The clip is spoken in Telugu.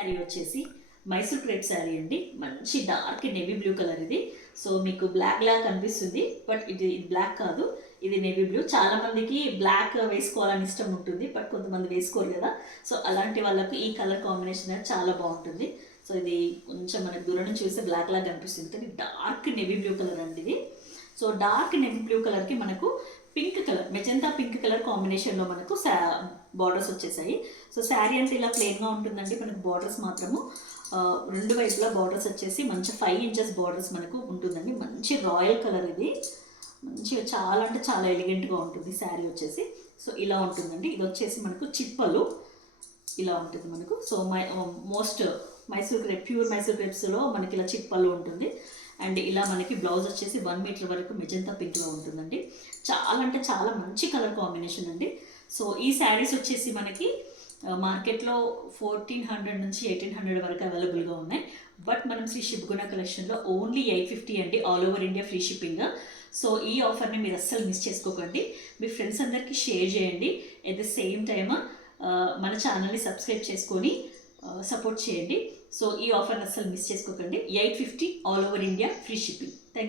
శారీ వచ్చేసి మైసూర్ క్రేప్ శారీ అండి. మంచి డార్క్ నేవీ బ్లూ కలర్ ఇది. సో మీకు బ్లాక్ లాగా కనిపిస్తుంది, బట్ ఇది బ్లాక్ కాదు, ఇది నేవీ బ్లూ. చాలా మందికి బ్లాక్ వేసుకోవాలని ఇష్టం ఉంటుంది, బట్ కొంతమంది వేసుకోరు కదా. సో అలాంటి వాళ్ళకి ఈ కలర్ కాంబినేషన్ అనేది చాలా బాగుంటుంది. సో ఇది కొంచెం మనకు దూరం నుంచి చూస్తే బ్లాక్ లాగా కనిపిస్తుంది, కానీ డార్క్ నేవీ బ్లూ కలర్ అండి ఇది. సో డార్క్ నేవీ బ్లూ కలర్కి మనకు pink colour, magenta pink colour కాంబినేషన్లో మనకు బార్డర్స్ వచ్చేసాయి. సో శారీ అంటే ఇలా ప్లెయిన్గా ఉంటుందండి. మనకు బార్డర్స్ మాత్రము రెండు వైపులా బార్డర్స్ వచ్చేసి మంచి 5 ఇంచెస్ బార్డర్స్ మనకు ఉంటుందండి. మంచి రాయల్ కలర్ ఇది, మంచిగా చాలా అంటే చాలా ఎలిగెంట్గా ఉంటుంది శారీ వచ్చేసి. సో ఇలా ఉంటుందండి. ఇది వచ్చేసి మనకు చిప్పలు ఇలా ఉంటుంది మనకు. So most Mysore crepe, pure Mysore క్రేప్స్లో మనకి ఇలా చిప్పలు ఉంటుంది. అండ్ ఇలా మనకి బ్లౌజ్ వచ్చేసి 1 మీటర్ వరకు మెజంతా పింక్లో ఉంటుందండి. చాలా అంటే చాలా మంచి కలర్ కాంబినేషన్ అండి. సో ఈ శారీస్ వచ్చేసి మనకి మార్కెట్లో 1400 నుంచి 1800 వరకు అవైలబుల్గా ఉన్నాయి. బట్ మనం శ్రీ శివగుణ కలెక్షన్లో ఓన్లీ 850 అండి, all over India free shipping. So ఈ ఆఫర్ని మీరు అస్సలు మిస్ చేసుకోకండి. మీ ఫ్రెండ్స్ అందరికీ షేర్ చేయండి. ఎట్ ద సేమ్ టైమ్ మన ఛానల్ని సబ్స్క్రైబ్ చేసుకొని సపోర్ట్ చేయండి. సో ఈ ఆఫర్ని అస్సలు మిస్ చేసుకోకండి. 850 all over India free shipping. Thank you.